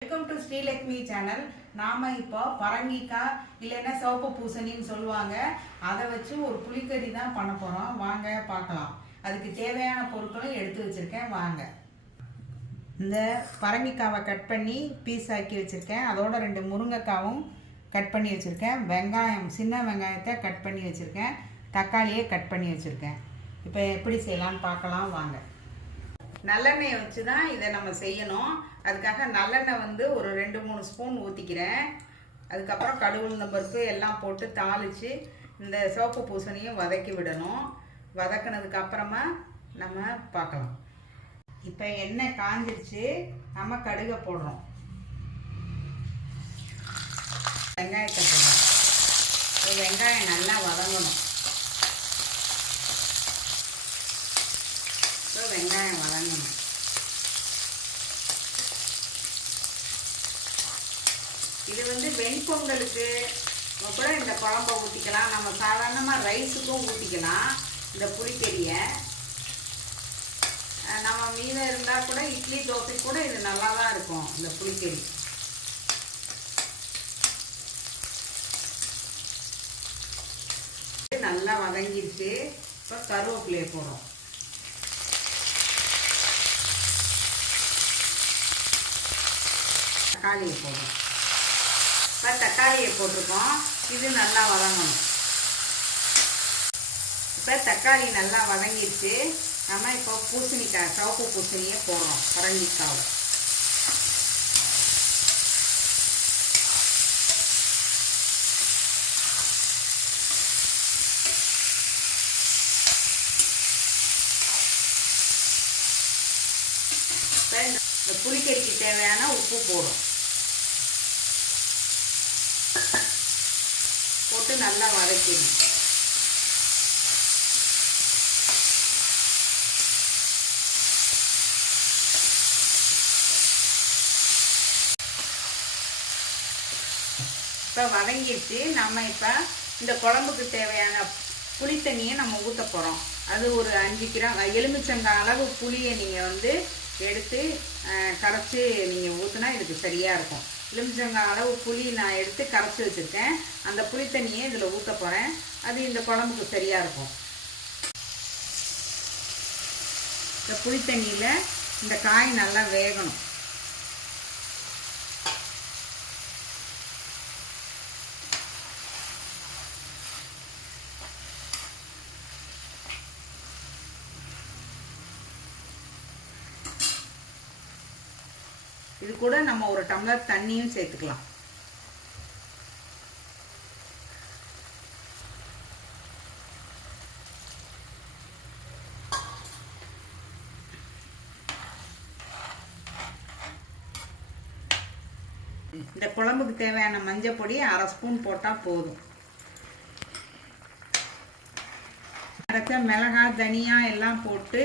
Welcome to Srilakshmi channel நாம இப்போ பரங்கிக்காய் இல்லைன்னா சிவப்பு பூசணின்னு சொல்லுவாங்க. அதை வச்சு ஒரு புளிக்கறி தான் பண்ண போறோம். வாங்க பார்க்கலாம். அதுக்கு தேவையான பொருட்களும் எடுத்து வச்சிருக்கேன். வாங்க. இந்த பரங்கிக்காவை கட் பண்ணி பீஸ் ஆக்கி வச்சுருக்கேன். அதோட ரெண்டு முருங்கைக்காவும் கட் பண்ணி வச்சுருக்கேன். வெங்காயம் சின்ன வெங்காயத்தை கட் பண்ணி வச்சுருக்கேன். தக்காளியை கட் பண்ணி வச்சுருக்கேன். இப்போ எப்படி செய்யலாம்னு பார்க்கலாம். வாங்க. நல்லெண்ணெயை வச்சு தான் இதை நம்ம செய்யணும். அதுக்காக நல்லெண்ணெய் வந்து ஒரு ரெண்டு மூணு ஸ்பூன் ஊற்றிக்கிறேன் அதுக்கப்புறம் கடுகு பருப்பு எல்லாம் போட்டு தாளித்து இந்த சோப்பு பூசணியும் வதக்கி விடணும். வதக்கினதுக்கு அப்புறமா நம்ம பார்க்கலாம். இப்போ எண்ணெய் காஞ்சிருச்சு. நம்ம கடுகை போடுறோம். வெங்காயத்தை போடுறோம் வெங்காயம் நல்லா வதங்கணும் இப்போ வெங்காயம் வதங்கணும் இது வந்து வெண்பொங்கலுக்கு கூட இந்த குழம்ப ஊற்றிக்கலாம் நம்ம சாதாரணமாக ரைஸுக்கும் ஊற்றிக்கலாம் இந்த புளிக்கறியை. நம்ம மீதம் இருந்தால் கூட இட்லி தோசை கூட இது நல்லா தான் இருக்கும் இந்த புளிக்கறி. நல்லா வதங்கிட்டு இப்போ கருவேப்பிலையை போடுறோம். தக்காளியை போடுறோம். இப்போ தக்காளியை போட்டிருக்கோம். இது நல்லா வதங்கணும். இப்போ தக்காளி நல்லா வதங்கிடுச்சு. நம்ம இப்போ பூசணிக்காய் சிவப்பு பூசணியை போடுறோம். பரங்கிக்காவை இந்த புளிக்கறிக்கு தேவையான உப்பு போடும் நல்லா வதக்கிடும் இப்போ வதங்கிடுச்சு. நம்ம இப்போ இந்த குழம்புக்கு தேவையான புளி தண்ணியை நம்ம ஊற்ற போகிறோம் அது ஒரு அஞ்சு கிராம் எலுமிச்சங்காய் அளவு புளியை நீங்கள் வந்து எடுத்து கரைச்சி நீங்கள் ஊற்றினா இதுக்கு சரியாக இருக்கும். எலுமிச்சங்காய் அளவு புளி நான் எடுத்து கரைச்சி வச்சுருக்கேன். அந்த புளி தண்ணியை இதில் ஊற்ற போகிறேன் அது இந்த குழம்புக்கு சரியாக இருக்கும். இந்த புளி தண்ணியில் இந்த காய் நல்லா வேகணும். இது கூட நம்ம ஒரு டம்ளர் தண்ணியும் சேர்த்துக்கலாம். இந்த குழம்புக்கு தேவையான மஞ்சள் பொடி அரை ஸ்பூன் போட்டால் போதும். அரைச்ச மிளகாய் தனியா எல்லாம் போட்டு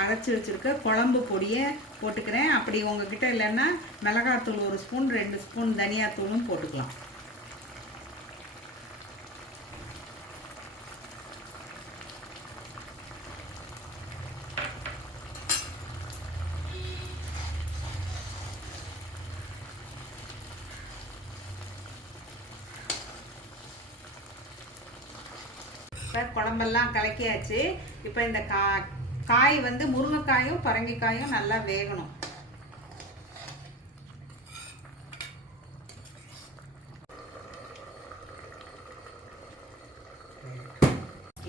அரைச்சி வச்சுருக்க குழம்பு பொடியை போட்டுக்கிறேன். அப்படி உங்ககிட்ட இல்லைன்னா மிளகாத்தூள் ஒரு ஸ்பூன் ரெண்டு ஸ்பூன் தனியாத்தூளும் போட்டுக்கலாம். இப்போ குழம்பெல்லாம் கலக்கியாச்சு. இப்போ இந்த கா காய் வந்து முருங்கைக்காயும் பரங்கிக்காயும் நல்லா வேகணும்.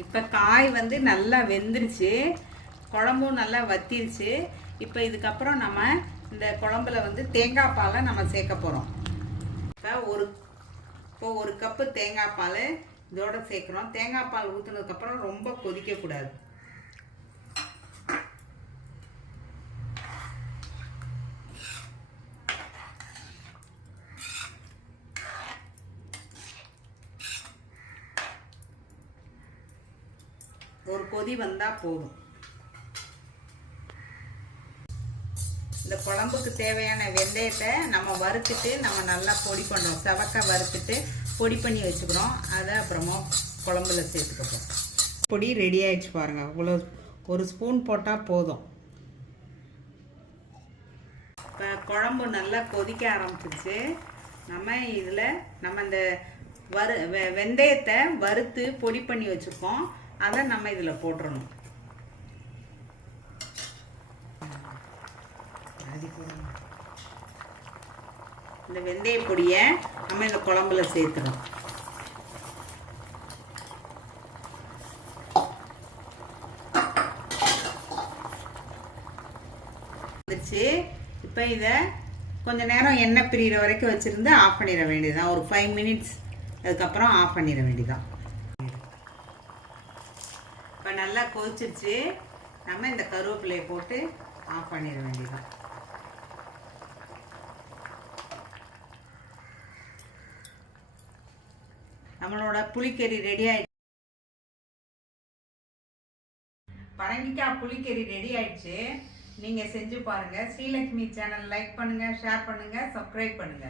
இப்போ காய் வந்து நல்லா வெந்துருச்சு. குழம்பும் நல்லா வத்திருச்சு. இப்போ இதுக்கப்புறம் நம்ம இந்த குழம்புல வந்து தேங்காய் பாலை நம்ம சேர்க்க போகிறோம் இப்போ ஒரு இப்போ ஒரு கப்பு தேங்காய் பால் இதோட சேர்க்குறோம். தேங்காய் பால் ஊற்றுனதுக்கப்புறம் ரொம்ப கொதிக்கக்கூடாது ஒரு கொதி வந்தால் போதும். இந்த குழம்புக்கு தேவையான வெந்தயத்தை நம்ம வறுத்துட்டு நம்ம நல்லா பொடி பண்ணுறோம் செவக்க வறுத்துட்டு பொடி பண்ணி வச்சுக்கிறோம். அதை அப்புறமா குழம்புல சேர்த்துக்கப்போம் பொடி ரெடி ஆகிடுச்சு பாருங்கள் இவ்வளோ ஒரு ஸ்பூன் போட்டால் போதும். இப்போ குழம்பு நல்லா கொதிக்க ஆரம்பிச்சிருச்சு. நம்ம இதில் நம்ம இந்த வறு வெ வெந்தயத்தை வறுத்து பொடி பண்ணி வச்சுருக்கோம். அதை நம்ம இதில் போட்டுடணும் அது போடணும். இந்த வெந்தய பொடியை நம்ம இந்த குழம்புல சேர்த்துறோம். வந்துச்சு இப்போ இதை கொஞ்சம் நேரம் எண்ணெய் பிரியிற வரைக்கும் வச்சுருந்து ஆஃப் பண்ணிட வேண்டியதுதான். ஒரு ஃபைவ் மினிட்ஸ் அதுக்கப்புறம் ஆஃப் பண்ணிட வேண்டியதுதான். இப்போ நல்லா கொதிச்சிருச்சு. நம்ம இந்த கருவேப்பிலையை போட்டு ஆஃப் பண்ணிட வேண்டியதுதான். புளிக்கறி ரெடி ஆயிடுச்சு. பரங்கிக்காய் புளிக்கறி ரெடி ஆயிடுச்சு. நீங்க செஞ்சு பாருங்க. ஸ்ரீலக்ஷ்மி சேனல் லைக் பண்ணுங்க ஷேர் பண்ணுங்க சப்ஸ்கிரைப் பண்ணுங்க.